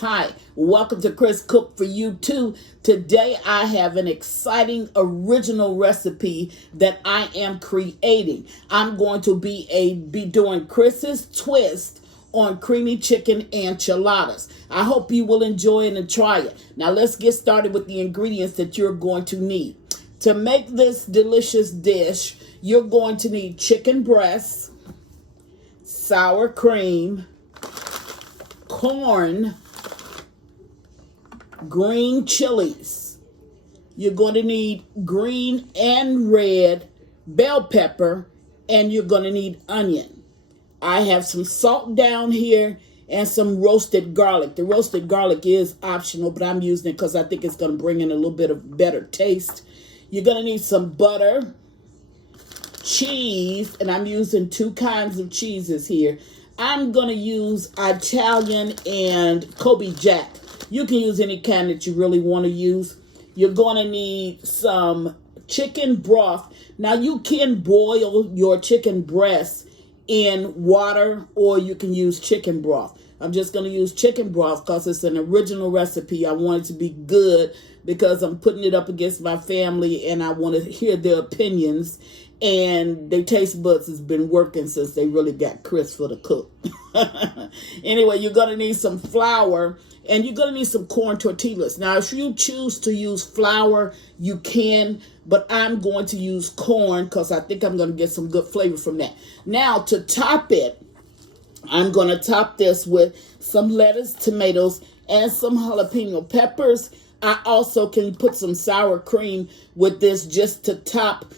Hi, welcome to Chris Cook for You Too. Today I have an exciting original recipe that I am creating. I'm going to be doing Chris's twist on creamy chicken enchiladas. I hope you will enjoy it and try it. Now let's get started with the ingredients that you're going to need. To make this delicious dish, you're going to need chicken breasts, sour cream, corn, green chilies. You're going to need green and red bell pepper, and you're going to need onion. I have some salt down here and some roasted garlic. The roasted garlic is optional, but I'm using it because I think it's going to bring in a little bit of better taste. You're going to need some butter, cheese, and I'm using two kinds of cheeses here. I'm going to use Italian and Kobe Jack. You can use any kind that you really want to use. You're going to need some chicken broth. Now, you can boil your chicken breasts in water, or you can use chicken broth. I'm just going to use chicken broth because it's an original recipe. I want it to be good because I'm putting it up against my family and I want to hear their opinions. And their taste buds has been working since they really got Chris for the cook. Anyway, you're going to need some flour and you're going to need some corn tortillas. Now, if you choose to use flour, you can, but I'm going to use corn because I think I'm going to get some good flavor from that. Now, to top it, I'm going to top this with some lettuce, tomatoes, and some jalapeno peppers. I also can put some sour cream with this just to top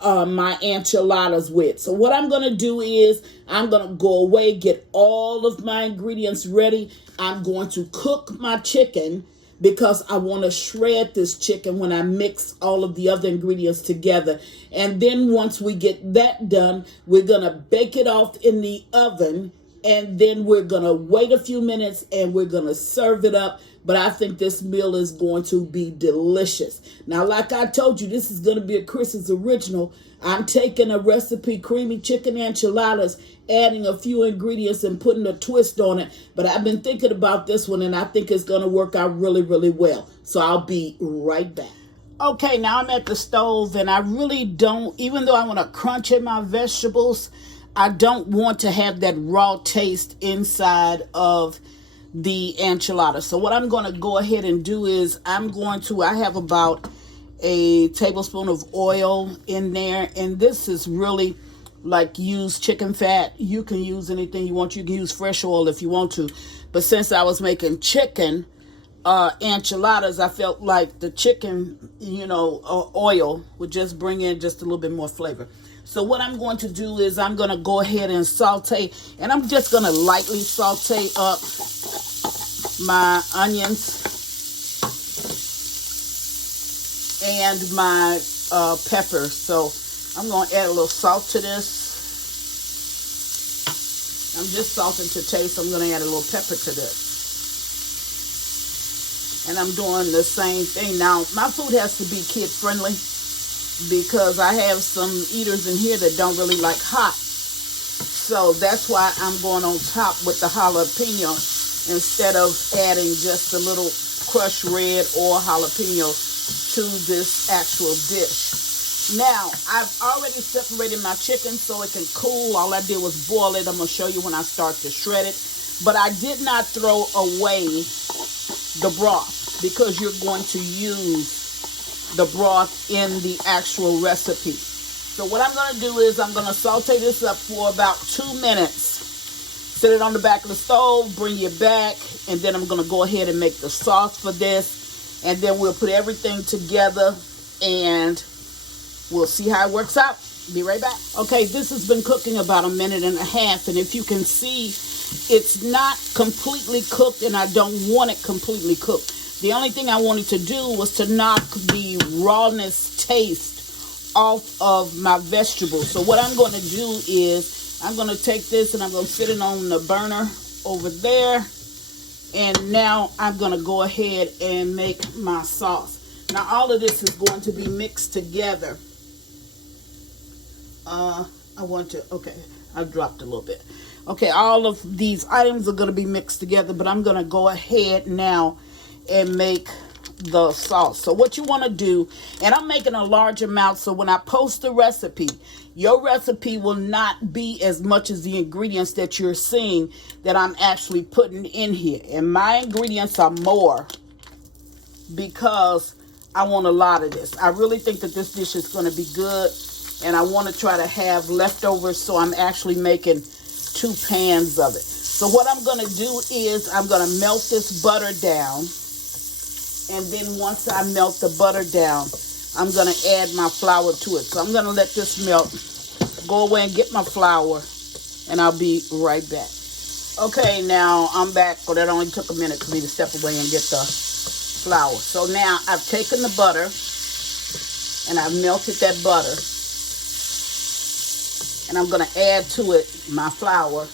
my enchiladas with. So what I'm going to do is I'm going to go away, get all of my ingredients ready. I'm going to cook my chicken because I want to shred this chicken when I mix all of the other ingredients together. And then once we get that done, we're going to bake it off in the oven. And then we're going to wait a few minutes and we're going to serve it up. But I think this meal is going to be delicious. Now, like I told you, this is going to be a Chris's original. I'm taking a recipe, creamy chicken enchiladas, adding a few ingredients and putting a twist on it. But I've been thinking about this one and I think it's going to work out really, really well. So I'll be right back. Okay, now I'm at the stove and I really don't, even though I want to crunch in my vegetables, I don't want to have that raw taste inside of the enchilada. So what I'm going to go ahead and do is I have about a tablespoon of oil in there. And this is really like used chicken fat. You can use anything you want. You can use fresh oil if you want to. But since I was making chicken enchiladas, I felt like the chicken, oil would just bring in just a little bit more flavor. So what I'm going to do is I'm going to go ahead and saute, and I'm just going to lightly saute up my onions and my peppers. So I'm going to add a little salt to this. I'm just salting to taste. I'm going to add a little pepper to this. And I'm doing the same thing. Now, my food has to be kid friendly, because I have some eaters in here that don't really like hot. So that's why I'm going on top with the jalapeno instead of adding just a little crushed red or jalapeno to this actual dish. Now, I've already separated my chicken so it can cool. All I did was boil it. I'm going to show you when I start to shred it. But I did not throw away the broth because you're going to use the broth in the actual recipe. So what I'm going to do is I'm going to saute this up for about 2 minutes. Set it on the back of the stove, bring it back, and then I'm going to go ahead and make the sauce for this. And then we'll put everything together and we'll see how it works out. Be right back. Okay, this has been cooking about 1.5 minutes. And if you can see, it's not completely cooked and I don't want it completely cooked. The only thing I wanted to do was to knock the rawness taste off of my vegetables. So what I'm going to do is I'm going to take this and I'm going to sit it on the burner over there. And now I'm going to go ahead and make my sauce. Now all of this is going to be mixed together. I dropped a little bit. Okay, all of these items are going to be mixed together, but I'm going to go ahead now and make the sauce. So what you want to do, and I'm making a large amount, so when I post the recipe, your recipe will not be as much as the ingredients that you're seeing that I'm actually putting in here. And my ingredients are more because I want a lot of this. I really think that this dish is going to be good, and I want to try to have leftovers, so I'm actually making 2 pans of it. So what I'm going to do is I'm going to melt this butter down. And then once I melt the butter down, I'm going to add my flour to it. So I'm going to let this melt, go away and get my flour, and I'll be right back. Okay, now I'm back. Well, that only took a minute for me to step away and get the flour. So now I've taken the butter, and I've melted that butter. And I'm going to add to it my flour.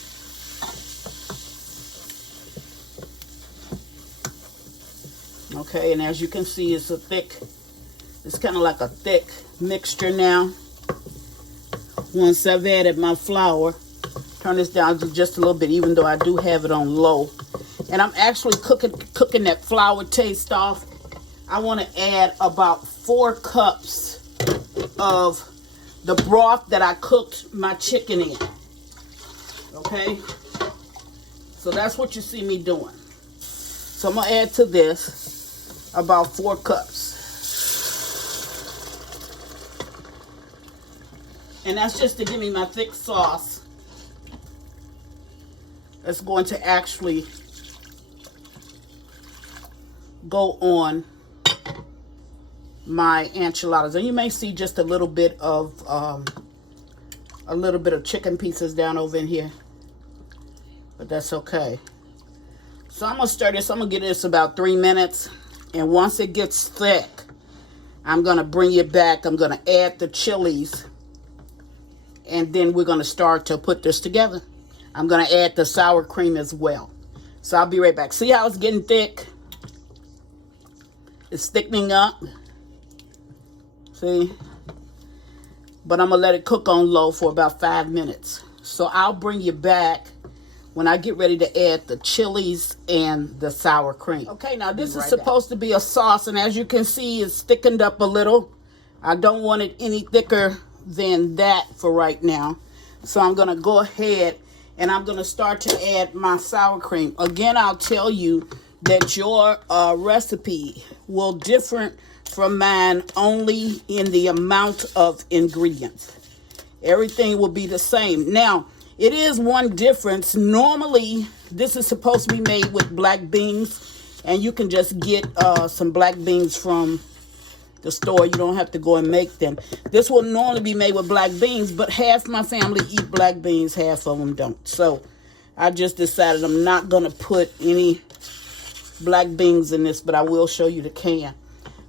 Okay, and as you can see, it's kind of like a thick mixture now. Once I've added my flour, turn this down to just a little bit, even though I do have it on low. And I'm actually cooking that flour taste off. I want to add about 4 cups of the broth that I cooked my chicken in. Okay? So that's what you see me doing. So I'm going to add to this about 4 cups. And that's just to give me my thick sauce that's going to actually go on my enchiladas. And you may see just a little bit of chicken pieces down over in here, but that's okay. So I'm gonna stir this. I'm gonna give this about 3 minutes, and once it gets thick, I'm gonna bring it back. I'm gonna add the chilies, and then we're gonna start to put this together. I'm gonna add the sour cream as well. So I'll be right back. See how it's getting thick? It's thickening up. See? But I'm going to let it cook on low for about 5 minutes. So I'll bring you back when I get ready to add the chilies and the sour cream. Okay, now this is supposed to be a sauce, and as you can see, it's thickened up a little. I don't want it any thicker than that for right now. So I'm going to go ahead and I'm going to start to add my sour cream. Again, I'll tell you that your recipe will differ from mine only in the amount of ingredients. Everything will be the same. Now, it is one difference. Normally, this is supposed to be made with black beans, and you can just get some black beans from the store. You don't have to go and make them. This will normally be made with black beans, but half my family eat black beans, half of them don't. So I just decided I'm not going to put any black beans in this, but I will show you the can.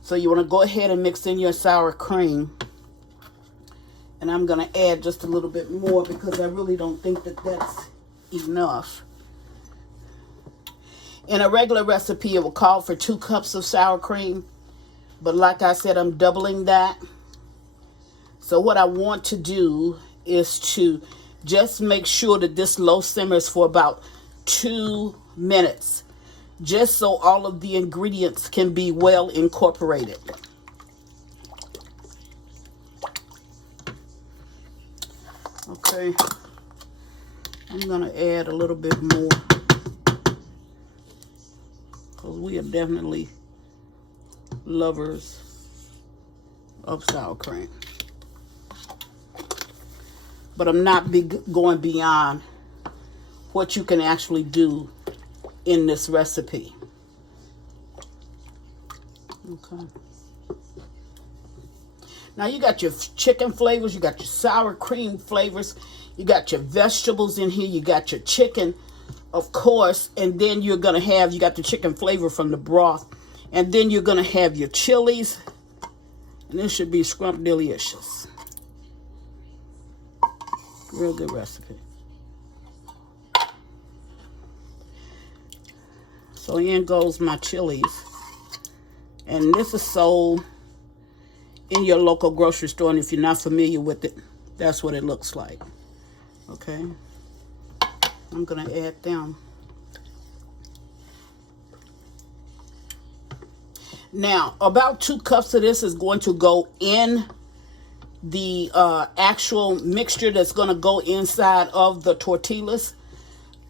So you want to go ahead and mix in your sour cream. And I'm going to add just a little bit more because I really don't think that that's enough. In a regular recipe, it will call for 2 cups of sour cream. But like I said, I'm doubling that. So what I want to do is to just make sure that this low simmers for about 2 minutes. Just so all of the ingredients can be well incorporated. Okay. I'm going to add a little bit more, because we are definitely lovers of sour cream. But I'm not going beyond what you can actually do in this recipe. Okay. Now you got your chicken flavors, you got your sour cream flavors, you got your vegetables in here, you got your chicken, of course, and then you're gonna have, you got the chicken flavor from the broth, and then you're gonna have your chilies, and this should be scrumptious. Real good recipe. So in goes my chilies. And this is sold in your local grocery store. And if you're not familiar with it, that's what it looks like. Okay. I'm going to add them. Now, about 2 cups of this is going to go in the actual mixture that's going to go inside of the tortillas.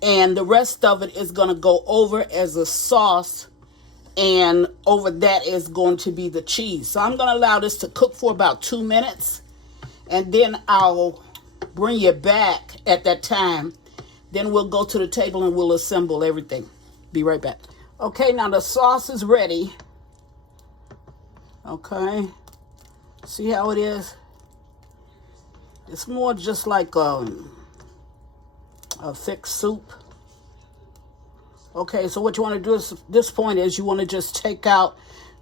And the rest of it is going to go over as a sauce. And over that is going to be the cheese. So I'm going to allow this to cook for about 2 minutes. And then I'll bring you back at that time. Then we'll go to the table and we'll assemble everything. Be right back. Okay, now the sauce is ready. Okay. See how it is? It's more just like a thick soup. Okay, so what you want to do at this point is you want to just take out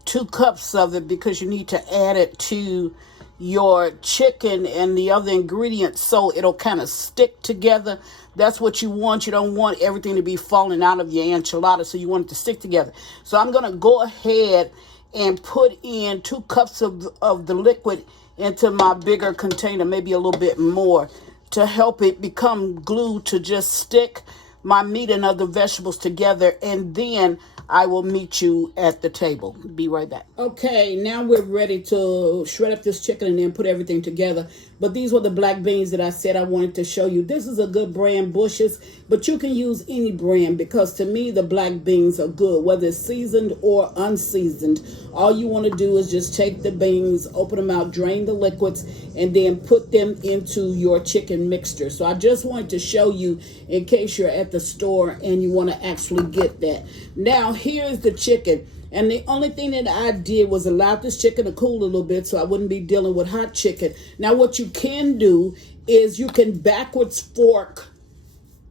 2 cups of it because you need to add it to your chicken and the other ingredients so it'll kind of stick together. That's what you want. You don't want everything to be falling out of your enchilada, so you want it to stick together. So I'm going to go ahead and put in 2 cups of the liquid into my bigger container, maybe a little bit more, to help it become glue to just stick my meat and other vegetables together, and then I will meet you at the table. Be right back. Okay, now we're ready to shred up this chicken and then put everything together. But these were the black beans that I said I wanted to show you. This is a good brand, Bush's, but you can use any brand because to me the black beans are good, whether it's seasoned or unseasoned. All you want to do is just take the beans, open them out, drain the liquids, and then put them into your chicken mixture. So I just wanted to show you in case you're at the store and you want to actually get that. Now here's the chicken. And the only thing that I did was allow this chicken to cool a little bit so I wouldn't be dealing with hot chicken. Now what you can do is you can backwards fork,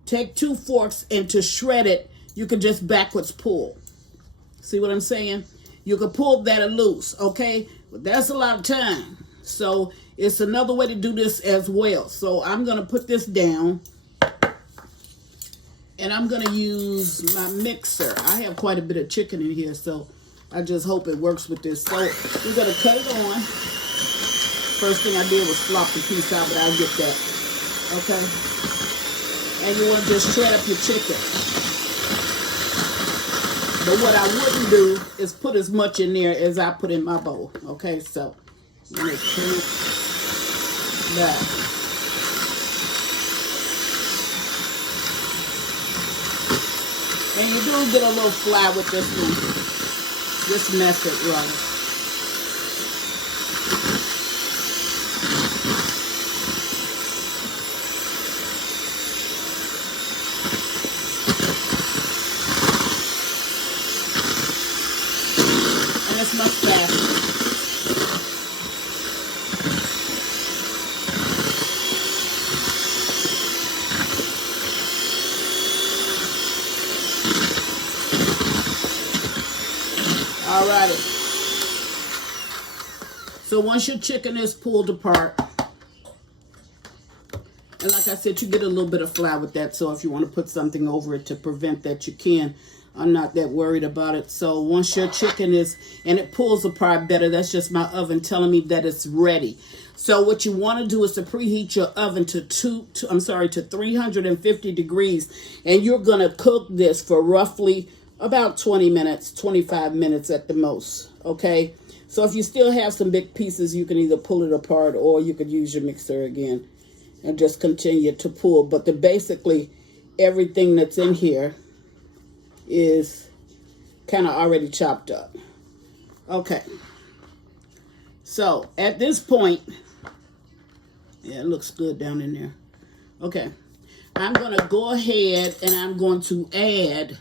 take 2 forks, and to shred it, you can just backwards pull. See what I'm saying? You can pull that loose, okay? But that's a lot of time. So it's another way to do this as well. So I'm going to put this down. And I'm going to use my mixer. I have quite a bit of chicken in here, so I just hope it works with this. So we're going to cut it on. First thing I did was flop the piece out, but I'll get that. Okay? And you want to just shred up your chicken. But what I wouldn't do is put as much in there as I put in my bowl. Okay? So I'm going to take that. And you do get a little fly with this one, this method, rather. And it's much faster. Alrighty. So once your chicken is pulled apart, and like I said, you get a little bit of fly with that, so if you want to put something over it to prevent that, you can. I'm not that worried about it. So once your chicken is, and it pulls apart better, that's just my oven telling me that it's ready. So what you want to do is to preheat your oven to 350 degrees, and you're going to cook this for roughly about 20 minutes, 25 minutes at the most, okay? So if you still have some big pieces, you can either pull it apart or you could use your mixer again and just continue to pull. But basically, everything that's in here is kind of already chopped up. Okay. So at this point, yeah, it looks good down in there. Okay. I'm going to go ahead and I'm going to add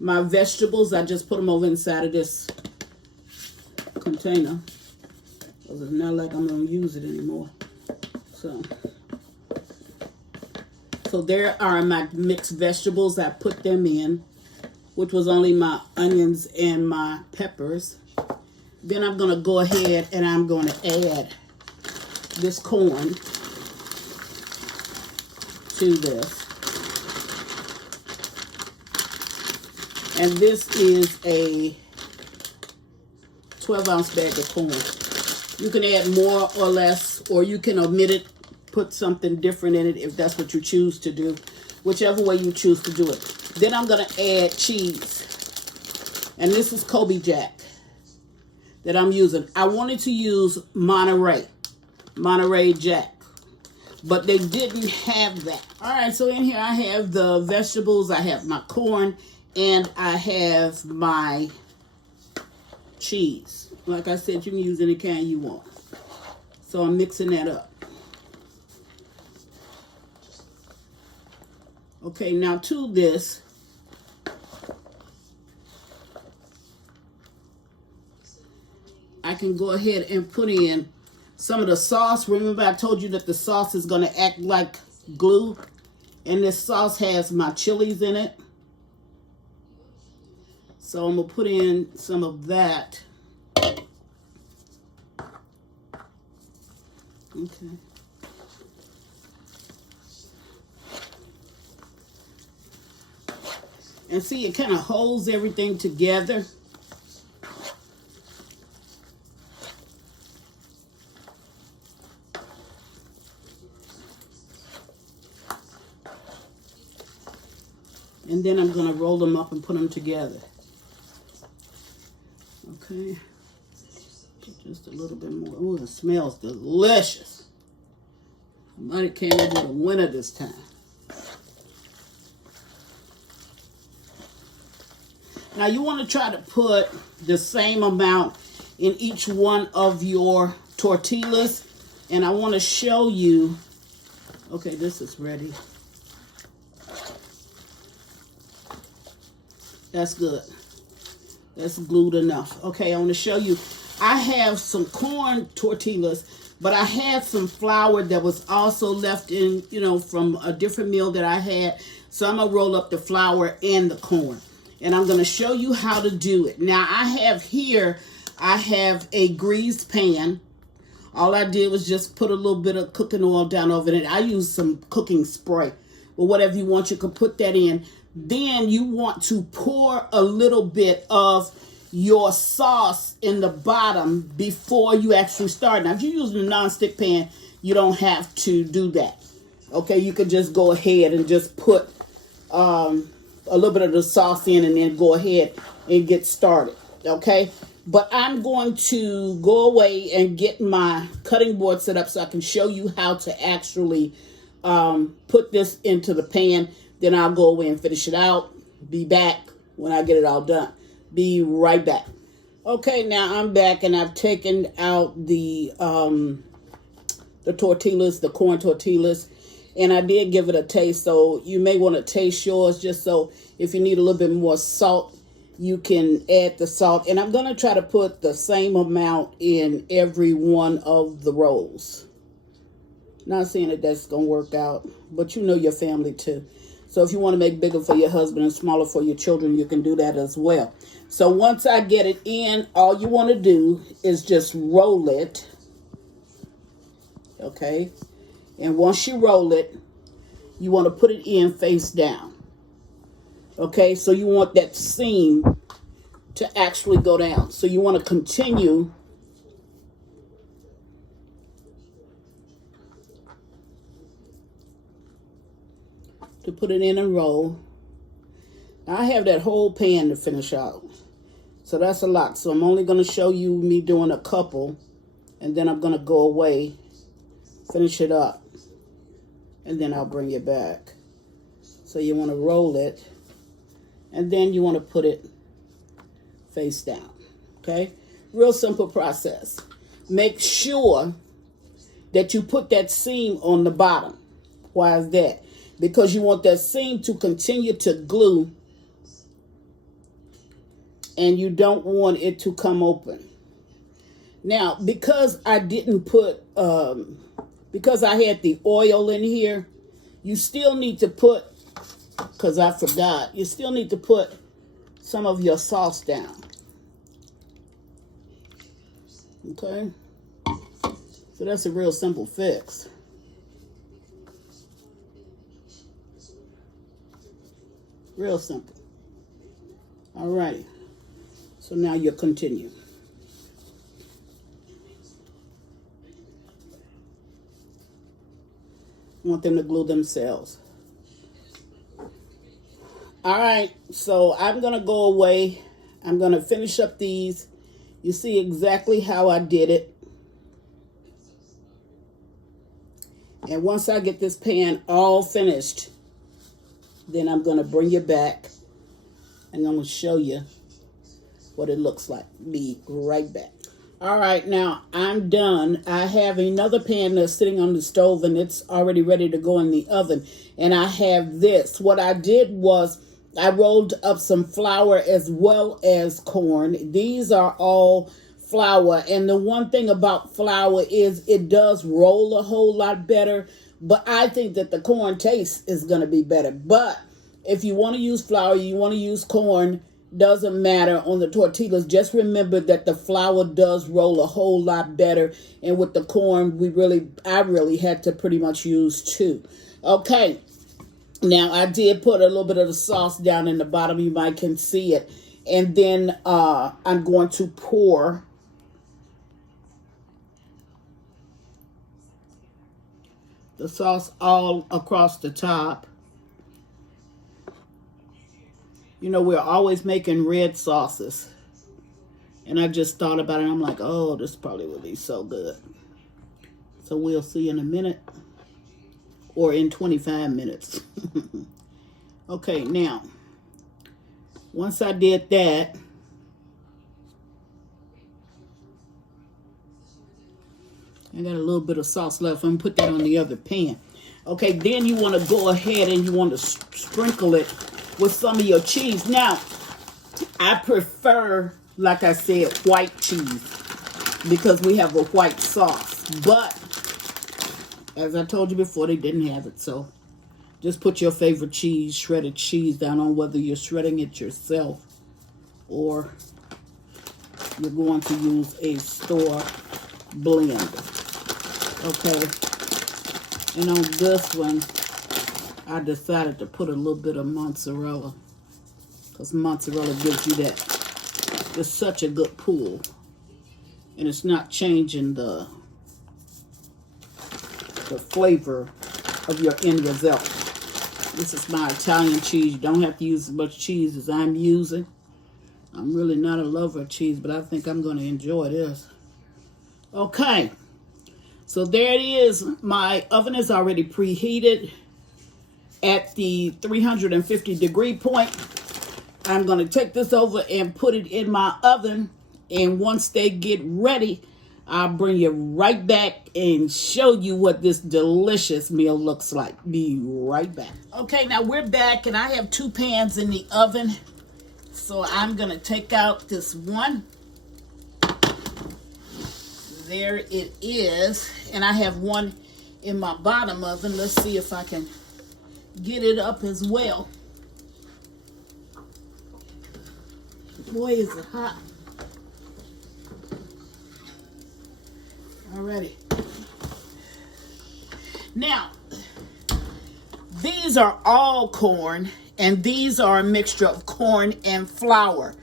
my vegetables. I just put them over inside of this container because it's not like I'm going to use it anymore. So there are my mixed vegetables. I put them in, which was only my onions and my peppers. Then I'm going to go ahead and I'm going to add this corn to this. And this is a 12-ounce bag of corn. You can add more or less, or you can omit it, put something different in it if that's what you choose to do. whichever way you choose to do it. Then I'm going to add cheese. And this is Monterrey Jack that I'm using. I wanted to use Monterrey Jack, but they didn't have that. All right, so in here I have the vegetables, I have my corn, and I have my cheese. Like I said, you can use any kind you want. So I'm mixing that up. Okay, now to this, I can go ahead and put in some of the sauce. Remember I told you that the sauce is going to act like glue. And this sauce has my chiles in it. So I'm going to put in some of that. Okay. And see, it kind of holds everything together. And then I'm going to roll them up and put them together. Okay. Just a little bit more. Oh, it smells delicious. I might have came in with a winner this time. Now you want to try to put the same amount in each one of your tortillas. And I want to show you. Okay, this is ready. That's good. That's glued enough. Okay, I want to show you. I have some corn tortillas, but I had some flour that was also left in, from a different meal that I had. So I'm going to roll up the flour and the corn. And I'm going to show you how to do it. Now, I have a greased pan. All I did was just put a little bit of cooking oil down over it. I used some cooking spray. But whatever you want, you can put that in. Then you want to pour a little bit of your sauce in the bottom before you actually start. Now, if you're using a nonstick pan, you don't have to do that. Okay, you can just go ahead and just put a little bit of the sauce in and then go ahead and get started. Okay, but I'm going to go away and get my cutting board set up so I can show you how to actually put this into the pan. Then I'll go away and finish it out. Be back when I get it all done. Be right back. Okay, now I'm back and I've taken out the tortillas, the corn tortillas, and I did give it a taste. So you may want to taste yours just so if you need a little bit more salt, you can add the salt. And I'm going to try to put the same amount in every one of the rolls. Not saying that that's going to work out, but you know your family too. So if you want to make bigger for your husband and smaller for your children, you can do that as well. So once I get it in, all you want to do is just roll it. Okay. And once you roll it, you want to put it in face down. Okay. So you want that seam to actually go down. So you want to continue to put it in and roll. Now, I have that whole pan to finish out. So that's a lot. So I'm only going to show you me doing a couple. And then I'm going to go away, finish it up. And then I'll bring it back. So you want to roll it. And then you want to put it face down. Okay? Real simple process. Make sure that you put that seam on the bottom. Why is that? Because you want that seam to continue to glue and you don't want it to come open. Now, because I didn't put, because I had the oil in here, you still need to put, because I forgot, you still need to put some of your sauce down. Okay? So that's a real simple fix. Real simple. All right. So now you'll continue. Want them to glue themselves. All right, so I'm going to go away. I'm going to finish up these. You see exactly how I did it. And once I get this pan all finished, then I'm going to bring you back and I'm going to show you what it looks like. Be right back. All right, now I'm done. I have another pan that's sitting on the stove and it's already ready to go in the oven. And I have this. What I did was I rolled up some flour as well as corn. These are all flour. And the one thing about flour is it does roll a whole lot better. But I think that the corn taste is going to be better. But if you want to use flour, you want to use corn, doesn't matter on the tortillas. Just remember that the flour does roll a whole lot better. And with the corn, I really had to pretty much use two. Okay. Now, I did put a little bit of the sauce down in the bottom. You might can see it. And then I'm going to pour the sauce all across the top. You know, we're always making red sauces. And I just thought about it. And I'm like, oh, this probably will be so good. So we'll see in a minute. Or in 25 minutes. Okay, now, once I did that, I got a little bit of sauce left. I'm going to put that on the other pan. Okay, then you want to go ahead and you want to sprinkle it with some of your cheese. Now, I prefer, like I said, white cheese because we have a white sauce. But as I told you before, they didn't have it. So just put your favorite cheese, shredded cheese, down on whether you're shredding it yourself or you're going to use a store blender. Okay. And on this one, I decided to put a little bit of mozzarella because mozzarella gives you that. It's such a good pull. And it's not changing the flavor of your end result. This is my Italian cheese. You don't have to use as much cheese as I'm using. I'm really not a lover of cheese, but I think I'm going to enjoy this. Okay. So there it is. My oven is already preheated at the 350 degree point. I'm going to take this over and put it in my oven. And once they get ready, I'll bring you right back and show you what this delicious meal looks like. Be right back. Okay, now we're back and I have two pans in the oven. So I'm going to take out this one. There it is. And I have one in my bottom oven. Let's see if I can get it up as well. Boy, is it hot. Alrighty. Now, these are all corn, and these are a mixture of corn and flour.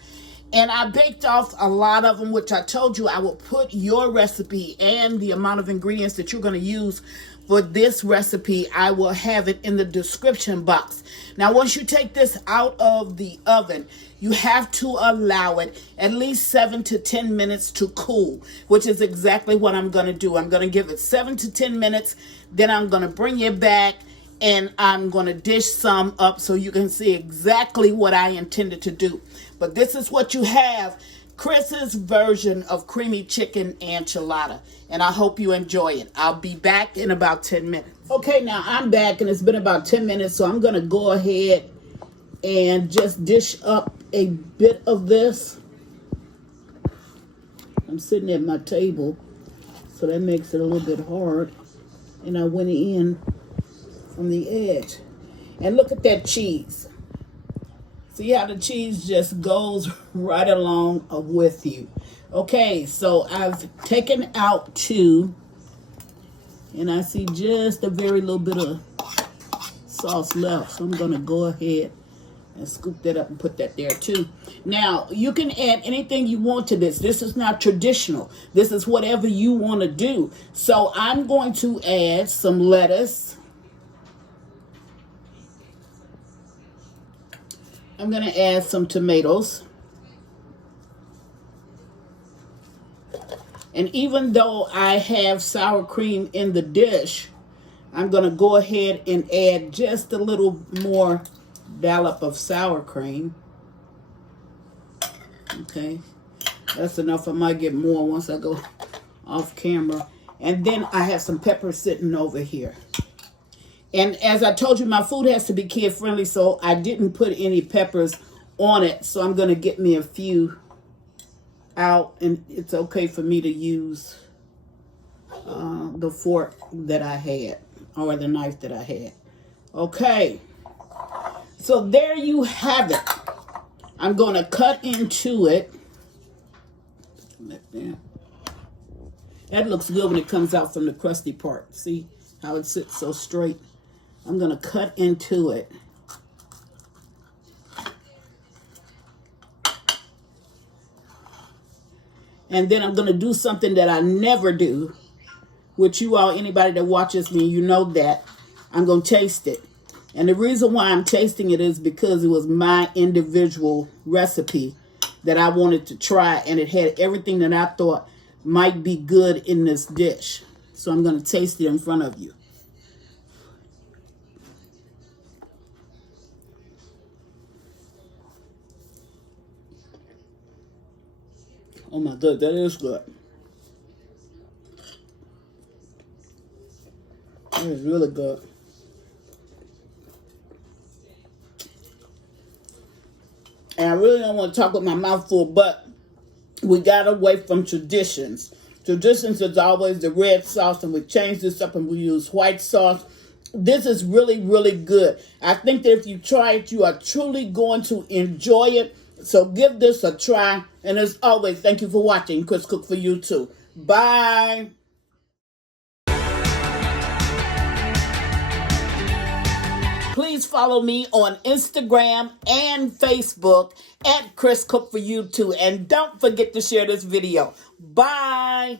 And I baked off a lot of them, which I told you I will put your recipe and the amount of ingredients that you're going to use for this recipe. I will have it in the description box. Now, once you take this out of the oven, you have to allow it at least 7 to 10 minutes to cool, which is exactly what I'm going to do. I'm going to give it 7 to 10 minutes. Then I'm going to bring it back and I'm going to dish some up so you can see exactly what I intended to do. But this is what you have. Chris's version of creamy chicken enchilada. And I hope you enjoy it. I'll be back in about 10 minutes. Okay, now I'm back and it's been about 10 minutes. So I'm going to go ahead and just dish up a bit of this. I'm sitting at my table, so that makes it a little bit hard. And I went in from the edge. And look at that cheese. See how the cheese just goes right along with you. Okay, so I've taken out two. And I see just a very little bit of sauce left. So I'm going to go ahead and scoop that up and put that there too. Now, you can add anything you want to this. This is not traditional. This is whatever you want to do. So I'm going to add some lettuce. I'm going to add some tomatoes. And even though I have sour cream in the dish, I'm going to go ahead and add just a little more dollop of sour cream. Okay, that's enough. I might get more once I go off camera. And then I have some pepper sitting over here. And as I told you, my food has to be kid-friendly, so I didn't put any peppers on it. So I'm going to get me a few out, and it's okay for me to use the fork that I had, or the knife that I had. Okay, so there you have it. I'm going to cut into it. That looks good when it comes out from the crusty part. See how it sits so straight? I'm going to cut into it. And then I'm going to do something that I never do, which you all, anybody that watches me, you know that. I'm going to taste it. And the reason why I'm tasting it is because it was my individual recipe that I wanted to try, and it had everything that I thought might be good in this dish. So I'm going to taste it in front of you. Oh my God, that is good. That is really good. And I really don't want to talk with my mouth full, but we got away from traditions. Traditions is always the red sauce, and we changed this up and we use white sauce. This is really, really good. I think that if you try it, you are truly going to enjoy it. So give this a try. And as always, thank you for watching. Chris Cook for you too. Bye. Please follow me on Instagram and Facebook at Chris Cook for you too. And don't forget to share this video. Bye.